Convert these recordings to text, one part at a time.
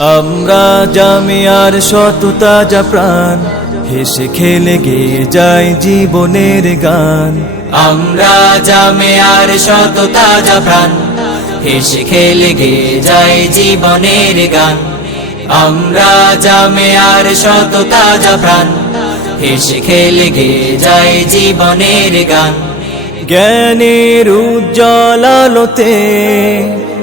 আমরা জামিয়ার সততা যা প্রাণ, হেসে খেলে গিয়ে যায় জীবনের গান। আমরা জামে আর শত তাজা প্রাণ, হেসে খেলে গে যাই জীবনের গান। আমরা জামে আর শত তাজা প্রাণ, হেসে খেলে গে যাই জীবনের গান। জ্ঞানের উজ্জ্বল আলোতে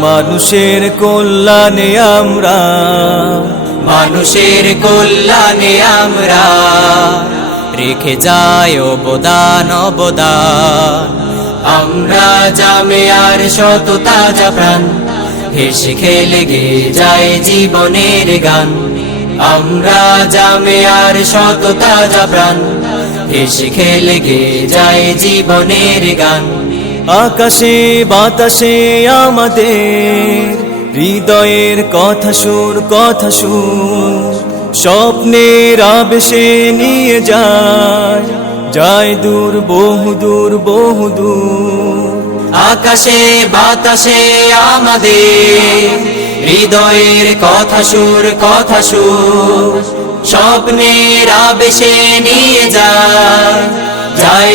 মানুষের কল্যাণে আমরা, মানুষের কল্যাণে আমরা রেখে যাই অবদান অবদান। আমরা জামে আর শত তাজা প্রাণ, হেসে খেলে গে যায় জীবনের গান। আমরা জামে আর শত তাজা প্রাণ, হেসে খেলে গে যায় জীবনের গান। আকাশে, বাতাসে আমাদের হৃদয়ের কথা সুর কথা সুর। স্বপ্নের আবেশে নিয়ে যায় যায় দূর, বহু দূর বহু দূর। আকাশে, বাতাসে আমাদের হৃদয়ের কথা সুর কথা সুর। স্বপ্নের আবেশে নিয়ে যায় যায়